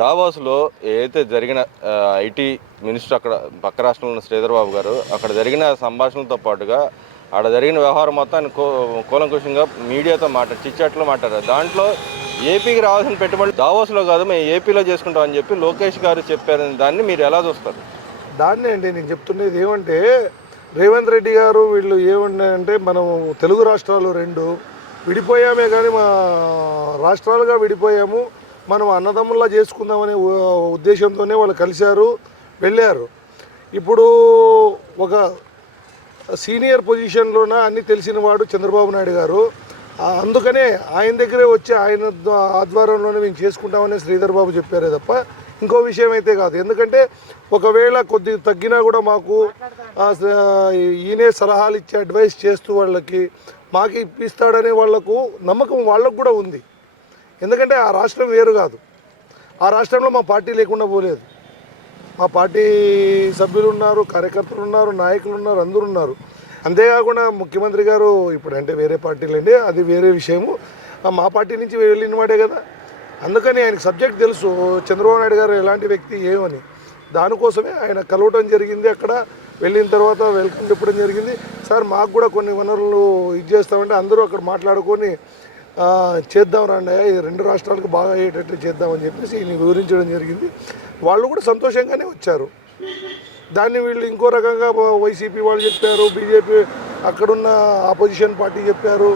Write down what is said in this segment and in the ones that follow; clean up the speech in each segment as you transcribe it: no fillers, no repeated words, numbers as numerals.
దావోస్లో ఏదైతే జరిగిన IT minister అక్కడ పక్క రాష్ట్రంలో ఉన్న శ్రీధర్ బాబు గారు అక్కడ జరిగిన సంభాషణలతో పాటుగా అక్కడ జరిగిన వ్యవహారం మొత్తాన్ని కూలంకుషంగా మీడియాతో చిట్చాట్లో మాట్లాడారు. దాంట్లో ఏపీకి రావాల్సిన పెట్టుబడి దావోస్లో కాదు, మేము ఏపీలో చేసుకుంటామని చెప్పి లోకేష్ గారు చెప్పారని దాన్ని మీరు ఎలా చూస్తారు? దాన్నే అండి నేను చెప్తున్నది. ఏమంటే రేవంత్ రెడ్డి గారు వీళ్ళు ఏమన్నారంటే, మనం తెలుగు రాష్ట్రాలు రెండు విడిపోయామే కానీ మా రాష్ట్రాలుగా విడిపోయాము, మనం అన్నదమ్ముల్లా చేసుకుందామనే ఉద్దేశంతోనే వాళ్ళు కలిశారు, వెళ్ళారు. ఇప్పుడు ఒక సీనియర్ పొజిషన్లోన అన్నీ తెలిసిన వాడు చంద్రబాబు నాయుడు గారు. అందుకనే ఆయన దగ్గరే వచ్చి ఆయన ఆధ్వర్యంలోనే మేము చేసుకుంటామని శ్రీధర్ బాబు చెప్పారే తప్ప ఇంకో విషయం అయితే కాదు. ఎందుకంటే ఒకవేళ కొద్ది తగ్గినా కూడా మాకు ఈయనే సలహాలు ఇచ్చి అడ్వైస్ చేస్తూ వాళ్ళకి మాకు ఇప్పిస్తాడనే వాళ్లకు నమ్మకం వాళ్ళకు కూడా ఉంది. ఎందుకంటే ఆ రాష్ట్రం వేరు కాదు, ఆ రాష్ట్రంలో మా పార్టీ లేకుండా పోలేదు. మా పార్టీ సభ్యులు ఉన్నారు, కార్యకర్తలు ఉన్నారు, నాయకులు ఉన్నారు, అందరూ ఉన్నారు. అంతేకాకుండా ముఖ్యమంత్రి గారు ఇప్పుడు అంటే వేరే పార్టీలండి, అది వేరే విషయము, మా పార్టీ నుంచి వెళ్ళిన వాడే కదా. అందుకని ఆయనకు సబ్జెక్ట్ తెలుసు చంద్రబాబు నాయుడు గారు ఎలాంటి వ్యక్తి ఏమని. దానికోసమే ఆయన కలవటం జరిగింది. అక్కడ వెళ్ళిన తర్వాత వెల్కమ్ చెప్పడం జరిగింది. సార్ మాకు కూడా కొన్ని వనరులు చేస్తామంటే అందరూ అక్కడ మాట్లాడుకొని చేద్దాం రండి, ఈ రెండు రాష్ట్రాలకు బాగా అయ్యేటట్టు చేద్దామని చెప్పేసి ఈయన వివరించడం జరిగింది. వాళ్ళు కూడా సంతోషంగానే వచ్చారు. దాన్ని వీళ్ళు ఇంకో రకంగా వైసీపీ వాళ్ళు చెప్పారు, బీజేపీ అక్కడున్న ఆపోజిషన్ పార్టీ చెప్పారు.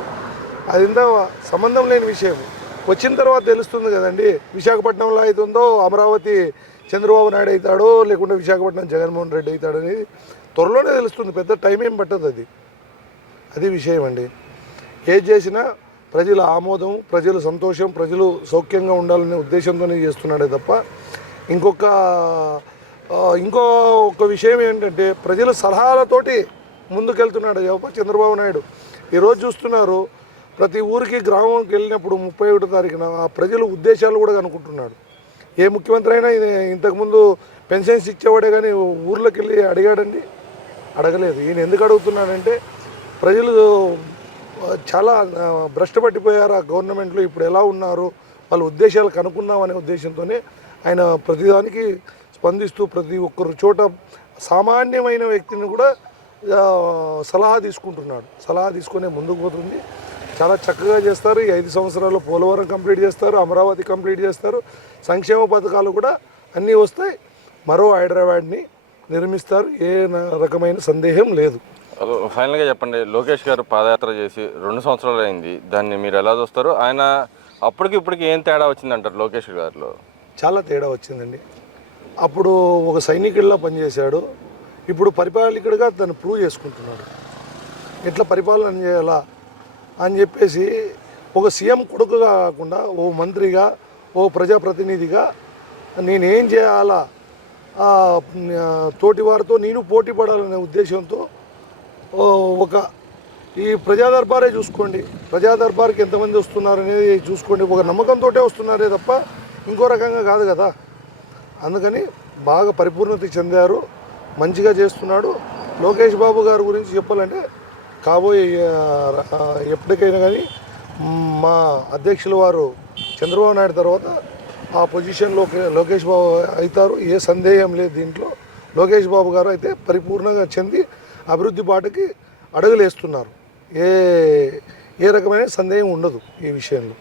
అదిందా సంబంధం లేని విషయం. వచ్చిన తర్వాత తెలుస్తుంది కదండి. విశాఖపట్నంలో అవుతుందో అమరావతి చంద్రబాబు నాయుడు అవుతాడో లేకుంటే విశాఖపట్నం జగన్మోహన్ రెడ్డి అవుతాడో అనేది త్వరలోనే తెలుస్తుంది. పెద్ద టైం ఏం పట్టదు. అది విషయం అండి. ఏది చేసినా ప్రజల ఆమోదం, ప్రజల సంతోషం, ప్రజలు సౌఖ్యంగా ఉండాలనే ఉద్దేశంతోనే చేస్తున్నాడే తప్ప ఇంకో విషయం ఏంటంటే ప్రజల సలహాలతోటి ముందుకెళ్తున్నాడు చంద్రబాబు నాయుడు. ఈరోజు చూస్తున్నారు, ప్రతి ఊరికి గ్రామంకి వెళ్ళినప్పుడు 31వ తారీఖున ఆ ప్రజల ఉద్దేశాలు కూడా కనుక్కుంటున్నాడు. ఏ ముఖ్యమంత్రి అయినా ఇంతకుముందు పెన్షన్స్ ఇచ్చేవాడే కానీ ఊర్లోకి వెళ్ళి అడిగాడండి? అడగలేదు. ఈయన ఎందుకు అడుగుతున్నాడంటే ప్రజలు చాలా భ్రష్టు పట్టిపోయారు ఆ గవర్నమెంట్లో, ఇప్పుడు ఎలా ఉన్నారు, వాళ్ళ ఉద్దేశాలు కనుక్కుందామనే ఉద్దేశంతోనే ఆయన ప్రతిదానికి స్పందిస్తూ ప్రతి ఒక్కరు చోట సామాన్యమైన వ్యక్తిని కూడా సలహా తీసుకుంటున్నాడు. సలహా తీసుకునే ముందుకు పోతుంది. చాలా చక్కగా చేస్తారు. ఈ 5 సంవత్సరాల్లో పోలవరం కంప్లీట్ చేస్తారు, అమరావతి కంప్లీట్ చేస్తారు, సంక్షేమ పథకాలు కూడా అన్నీ వస్తాయి. మరో హైదరాబాద్ని నిర్మిస్తారు, ఏ రకమైన సందేహం లేదు. ఫైనల్గా చెప్పండి, లోకేష్ గారు పాదయాత్ర చేసి 2 సంవత్సరాలు అయింది, దాన్ని మీరు ఎలా చూస్తారు? ఆయన అప్పటికి ఇప్పటికి ఏం తేడా వచ్చిందంటారు లోకేష్ గారిలో? చాలా తేడా వచ్చిందండి. అప్పుడు ఒక సైనికుడిలా పనిచేశాడు, ఇప్పుడు పరిపాలకుడిగా తను ప్రూవ్ చేసుకుంటున్నాడు. ఎట్లా పరిపాలన చేయాలా అని చెప్పేసి ఒక సీఎం కొడుకుగా కాకుండా ఓ మంత్రిగా, ఓ ప్రజాప్రతినిధిగా నేనేం చేయాలా, తోటి వారితో నేను పోటీ పడాలనే ఉద్దేశంతో ఈ ప్రజా దర్బారే చూసుకోండి, ప్రజా దర్బార్కి ఎంతమంది వస్తున్నారు అనేది చూసుకోండి, ఒక నమ్మకంతో వస్తున్నారే తప్ప ఇంకో రకంగా కాదు కదా. అందుకని బాగా పరిపూర్ణత చెందారు, మంచిగా చేస్తున్నాడు. లోకేష్ బాబు గారి గురించి చెప్పాలంటే కాబోయే ఎప్పటికైనా కానీ మా అధ్యక్షుల వారు చంద్రబాబు నాయుడు తర్వాత ఆ పొజిషన్లో లోకేష్ బాబు అవుతారు, ఏ సందేహం లేదు దీంట్లో. లోకేష్ బాబు గారు అయితే పరిపూర్ణంగా చెంది అభివృద్ధి బాటకి అడుగులేస్తున్నారు. ఏ రకమైన సందేహం ఉండదు ఈ విషయంలో.